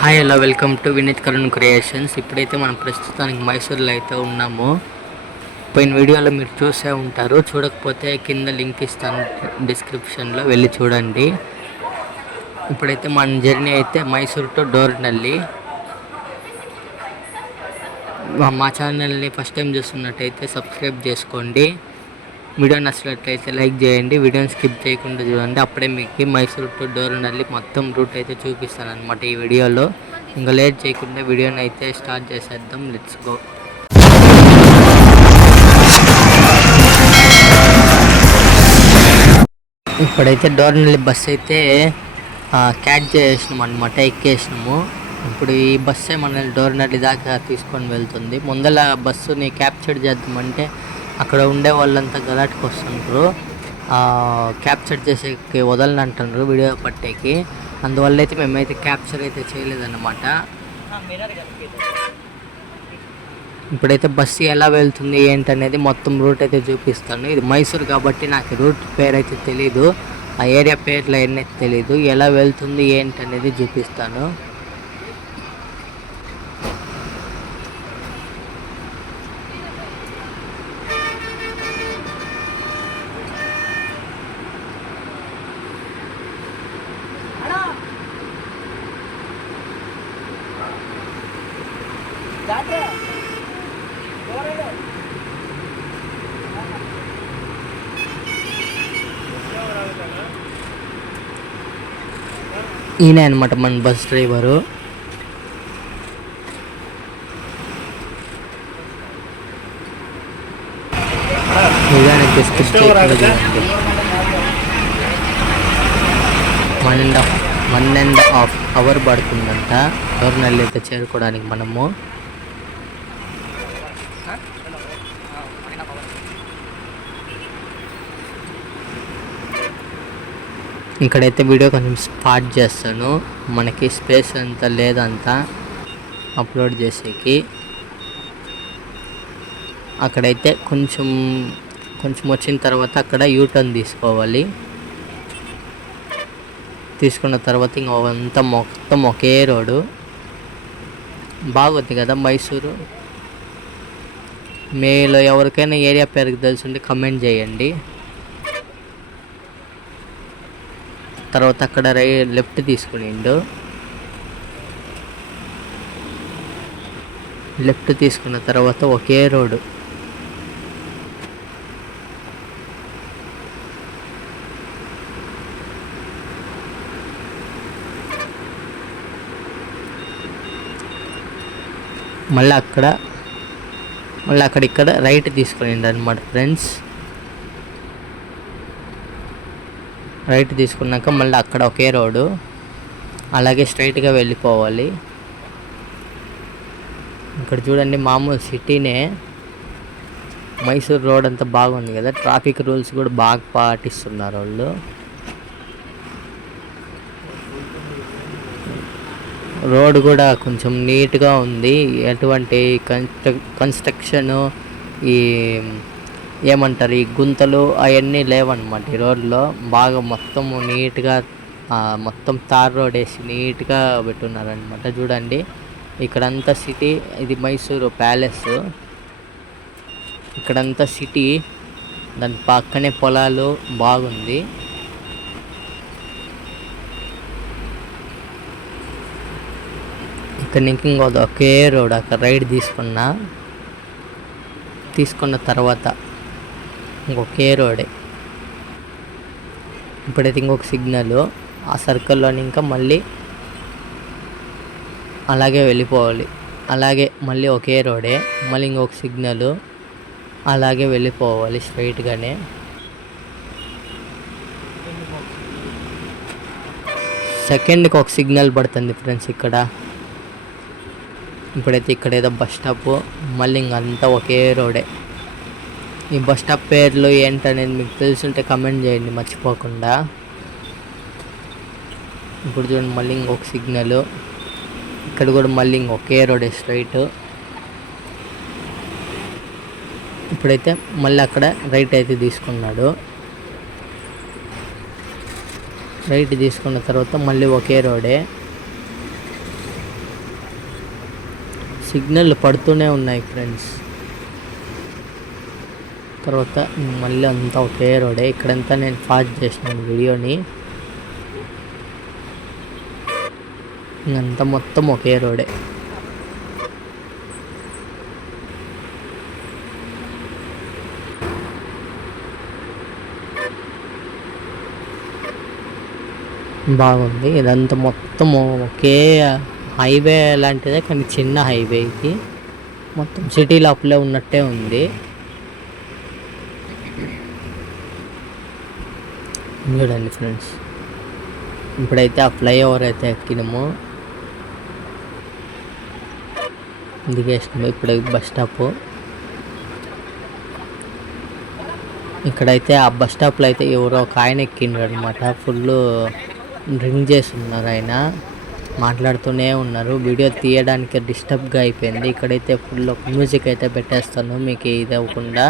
Hi hello welcome to Vineeth Karun creations. ఇప్పుడైతే మనం ప్రస్తుతానికి మైసూర్లో అయితే ఉన్నాము. పోయిన వీడియోలో మీరు చూసే ఉంటారు, చూడకపోతే కింద లింక్ ఇస్తాను డిస్క్రిప్షన్లో, వెళ్ళి చూడండి. ఇప్పుడైతే మన జర్నీ అయితే మైసూర్ టు డోర్నల్లి. మా ఛానల్ని ఫస్ట్ టైం చూస్తున్నట్టయితే సబ్స్క్రైబ్ చేసుకోండి. వీడియో నచ్చినట్లయితే లైక్ చేయండి, వీడియోని స్కిప్ చేయకుండా చూడండి. అప్పుడే మీకు మైసూర్ టు డోర్నల్లి మొత్తం రూట్ అయితే చూపిస్తాను అనమాట ఈ వీడియోలో. ఇంకా లేట్ చేయకుండా వీడియోని అయితే స్టార్ట్ చేసేద్దాం. Let's go. ఇప్పుడైతే డోర్నల్లి బస్ అయితే క్యాచ్ చేసినాం అనమాట, ఎక్కేసినాము. ఇప్పుడు ఈ బస్సే మనల్ని డోర్నల్లి దాకా తీసుకొని వెళ్తుంది. ముందల బస్సుని క్యాప్చర్ చేద్దామంటే అక్కడ ఉండే వాళ్ళంతా గలాట్కి వస్తుంటారు, క్యాప్చర్ చేసేకి వదలని అంటున్నారు వీడియో పట్టేకి. అందువల్ల అయితే మేమైతే క్యాప్చర్ అయితే చేయలేదన్నమాట. ఇప్పుడైతే బస్సు ఎలా వెళ్తుంది ఏంటనేది మొత్తం రూట్ అయితే చూపిస్తాను. ఇది మైసూర్ కాబట్టి నాకు రూట్ పేరు అయితే తెలీదు, ఆ ఏరియా పేర్లు అవన్నీ తెలీదు. ఎలా వెళ్తుంది ఏంటనేది చూపిస్తాను. ఈయన అనమాట మన bus driver. One and half hour పడుతుందంట డోర్నల్లి అయితే చేరుకోవడానికి మనము. ఇక్కడైతే వీడియో కొంచెం స్పాట్ చేస్తాను, మనకి స్పేస్ అంతా లేదంతా అప్లోడ్ చేసేకి. అక్కడైతే కొంచెం వచ్చిన తర్వాత అక్కడ యూటర్న్ తీసుకోవాలి. తీసుకున్న తర్వాత ఇంకంతా మొత్తం ఒకే రోడ్డు. బాగుంది కదా మైసూరు. మీలో ఎవరికైనా ఏరియా పేరుకి తెలుసుంటే కమెంట్ చేయండి. తర్వాత అక్కడ లెఫ్ట్ తీసుకునిండు. లెఫ్ట్ తీసుకున్న తర్వాత ఒకే రోడ్డు. మళ్ళీ ఇక్కడ రైట్ తీసుకునిండు అనమాట ఫ్రెండ్స్. రైట్ తీసుకున్నాక మళ్ళీ అక్కడ ఒకే రోడ్డు, అలాగే స్ట్రైట్గా వెళ్ళిపోవాలి. ఇక్కడ చూడండి, మామూలు సిటీనే. మైసూర్ రోడ్ అంతా బాగుంది కదా, ట్రాఫిక్ రూల్స్ కూడా బాగా పాటిస్తున్నారు వాళ్ళు. రోడ్ కూడా కొంచెం నీట్గా ఉంది, ఎటువంటి కన్స్ట్రక్షను ఈ ఏమంటారు ఈ గుంతలు అవన్నీ లేవన్నమాట ఈ రోడ్లో. బాగా మొత్తం నీట్గా మొత్తం తార్ రోడ్ వేసి నీట్గా పెట్టున్నారనమాట. చూడండి ఇక్కడంతా సిటీ, ఇది మైసూరు ప్యాలెస్. ఇక్కడంతా సిటీ, దాని పక్కనే పొలాలు, బాగుంది. ఇక్కడ నుంచి ఇంకోది ఒకే రోడ్. అక్కడ రైడ్ తీసుకున్న తర్వాత ఇంకొకే రోడే. ఇప్పుడైతే ఇంకొక సిగ్నల్, ఆ సర్కిల్లోని ఇంకా మళ్ళీ అలాగే వెళ్ళిపోవాలి. అలాగే మళ్ళీ ఒకే రోడే, మళ్ళీ ఇంకొక సిగ్నల్, అలాగే వెళ్ళిపోవాలి స్ట్రైట్గానే. సెకండ్కి ఒక సిగ్నల్ పడుతుంది ఫ్రెండ్స్ ఇక్కడ. ఇప్పుడైతే ఇక్కడ ఏదో బస్ స్టాప్, మళ్ళీ ఇంకంతా ఒకే రోడే. ఈ బస్ స్టాప్ పేర్లు ఏంటనేది మీకు తెలుసుంటే కమెంట్ చేయండి మర్చిపోకుండా. ఇప్పుడు చూడండి మళ్ళీ ఇంకొక సిగ్నల్, ఇక్కడ కూడా మళ్ళీ ఇంకొకే రోడే స్ట్రైట్. ఇప్పుడైతే మళ్ళీ అక్కడ రైట్ అయితే తీసుకున్నాడు. రైట్ తీసుకున్న తర్వాత మళ్ళీ ఒకే రోడే. సిగ్నల్ పడుతూనే ఉన్నాయి ఫ్రెండ్స్. తర్వాత మళ్ళీ అంతా ఒకే రోడే. ఇక్కడంతా నేను ఫాస్ట్ చేసినాను వీడియోని. ఇంకంతా మొత్తం ఒకే రోడే. బాగుంది. ఇదంతా మొత్తం ఒకే హైవే లాంటిదే, కానీ చిన్న హైవే ఇది. మొత్తం సిటీ లోపలే ఉన్నట్టే ఉంది. చూడండి ఫ్రెండ్స్, ఇప్పుడైతే ఆ ఫ్లైఓవర్ అయితే ఎక్కినాము, దిగేసినాము. ఇప్పుడు బస్ స్టాప్. ఇక్కడైతే ఆ బస్ స్టాప్లో అయితే ఎవరో ఒక ఆయన ఎక్కిండ్రు అనమాట. ఫుల్ డ్రింక్ చేసి ఉన్నారు. ఆయన మాట్లాడుతూనే ఉన్నారు. వీడియో తీయడానికి డిస్టర్బ్గా అయిపోయింది. ఇక్కడైతే ఫుల్ మ్యూజిక్ అయితే పెట్టేస్తాను మీకు ఇది అవ్వకుండా.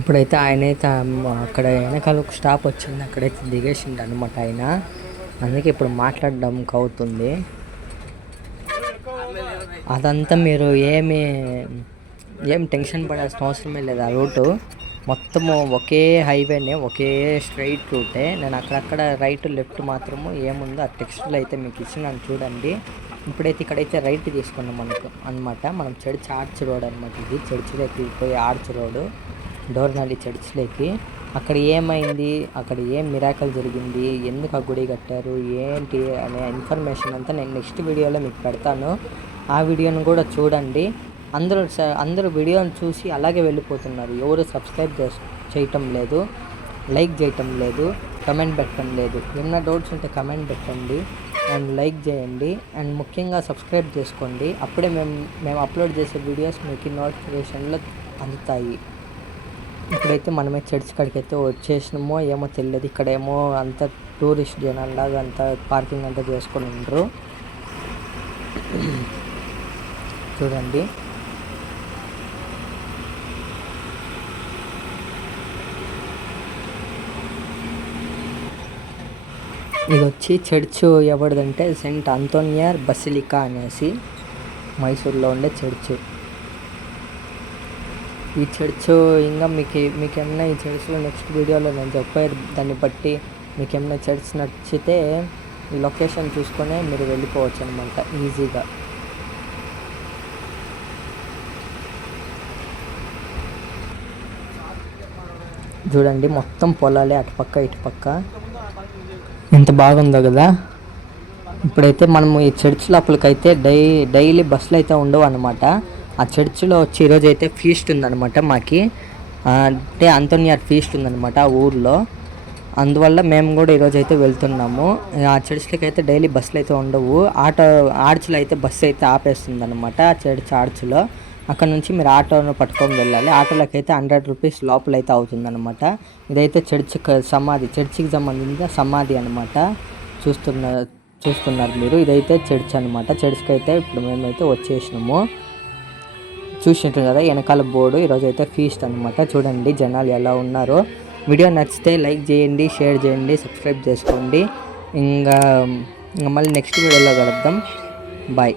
ఇప్పుడైతే ఆయనైతే అక్కడ వెనకాల ఒక స్టాప్ వచ్చింది, అక్కడైతే దిగేసిండు అనమాట ఆయన. అందుకే ఇప్పుడు మాట్లాడడానికి అవుతుంది. అదంతా మీరు ఏం టెన్షన్ పడాల్సిన అవసరమే లేదు. ఆ రూటు మొత్తము ఒకే హైవేనే, ఒకే స్ట్రైట్ రూటే. నేను అక్కడక్కడ రైట్ లెఫ్ట్ మాత్రము ఏముందో ఆ టెక్స్ట్లో అయితే మీకు ఇచ్చినాను చూడండి. ఇప్పుడైతే ఇక్కడైతే రైట్ తీసుకున్నాం మనకు అనమాట. మనం చర్చ్ ఆర్చ్ రోడ్ అనమాట. ఇది చర్చిలోకి పోయి ఆర్చ్ రోడ్, డోర్నల్లి చర్చ్లోకి. అక్కడ ఏమైంది, అక్కడ ఏం మిరాకల్ జరిగింది, ఎందుకు ఆ గుడి కట్టారు, ఏంటి అనే ఇన్ఫర్మేషన్ అంతా నేను నెక్స్ట్ వీడియోలో మీకు పెడతాను. ఆ వీడియోను కూడా చూడండి. అందరూ వీడియోని చూసి అలాగే వెళ్ళిపోతున్నారు. ఎవరు సబ్స్క్రైబ్ చేయటం లేదు, లైక్ చేయటం లేదు, కమెంట్ పెట్టడం లేదు. ఏమైనా డౌట్స్ ఉంటే కమెంట్ పెట్టండి అండ్ లైక్ చేయండి. అండ్ ముఖ్యంగా సబ్స్క్రైబ్ చేసుకోండి. అప్పుడే మేము అప్లోడ్ చేసే వీడియోస్ మీకు నోటిఫికేషన్లో అందుతాయి. ఇప్పుడైతే మనమే చర్చ్ కాడికి అయితే వచ్చేసినామో ఏమో తెలియదు. ఇక్కడేమో అంత టూరిస్ట్ జనాల్లాగా అంతా పార్కింగ్ అంతా చేసుకొని ఉండరు. చూడండి ఇది వచ్చి చర్చ్ ఎవరిదంటే సెయింట్ అంతోనియర్ బసిలికా అనేసి మైసూర్లో ఉండే చర్చ్. ఈ చర్చ్ ఇంకా మీకేమన్నా ఈ చర్చ్లో నెక్స్ట్ వీడియోలో నేను చెప్పే దాన్ని బట్టి మీకేమన్నా చర్చ్ నచ్చితే ఈ లొకేషన్ చూసుకొని మీరు వెళ్ళిపోవచ్చు అనమాట ఈజీగా. చూడండి మొత్తం పొలాలే అటుపక్క ఇటుపక్క, ఎంత బాగుందో కదా. ఇప్పుడైతే మనము ఈ చర్చ్ లోపలికైతే డైలీ బస్సులు అయితే ఉండవు అనమాట. ఆ చర్చిలో వచ్చి ఈరోజు అయితే ఫీస్ట్ ఉందన్నమాట మాకి, అంటే అంతోనియర్ ఫీస్ట్ ఉందన్నమాట ఆ ఊర్లో. అందువల్ల మేము కూడా ఈరోజు అయితే వెళ్తున్నాము. ఆ చర్చ్లకి అయితే డైలీ బస్సులు అయితే ఉండవు. ఆర్చ్లో అయితే బస్సు అయితే ఆపేస్తుంది అనమాట చర్చ్ ఆర్చ్లో. అక్కడ నుంచి మీరు ఆటోను పట్టుకొని వెళ్ళాలి. ఆటోలకి అయితే 100 రూపీస్ లోపల అయితే అవుతుందన్నమాట. ఇదైతే చర్చికి సంబంధించిన సమాధి అనమాట. చూస్తున్నారు మీరు, ఇదైతే చర్చ్ అనమాట. చర్చ్కి అయితే ఇప్పుడు మేమైతే వచ్చేసినాము. చూసినట్టు కదా వెనకాల బోర్డు, ఈరోజు అయితే ఫీస్ట్ అనమాట. చూడండి జనాలు ఎలా ఉన్నారో. వీడియో నచ్చితే లైక్ చేయండి, షేర్ చేయండి, సబ్స్క్రైబ్ చేసుకోండి. ఇంకా మళ్ళీ నెక్స్ట్ వీడియోలో కలుద్దాం. బాయ్.